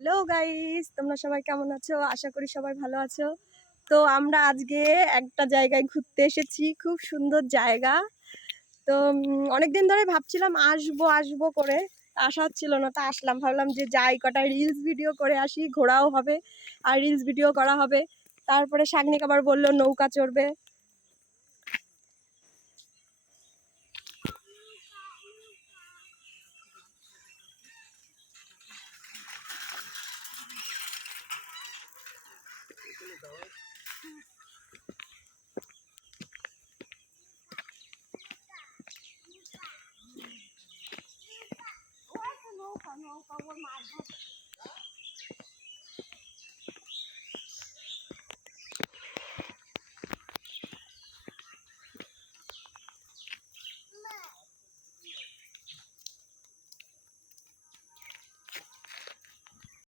Hello guys, তোমরা সবাই কেমন আছো? আশা করি সবাই ভালো আছো। তো আমরা আজকে একটা জায়গায় ঘুরতে এসেছি, খুব সুন্দর জায়গা। তো অনেকদিন ধরে ভাবছিলাম আসবো আসবো করে, আসা হচ্ছিল না, তা আসলাম। ভাবলাম যে যাই, কটা রিলস ভিডিও করে আসি, ঘোরাও হবে আর রিলস ভিডিও করা হবে। তারপরে শাগনিক আবার বললো নৌকা চড়বে। নৌকা নৌকা ওর মাছ ধরছে।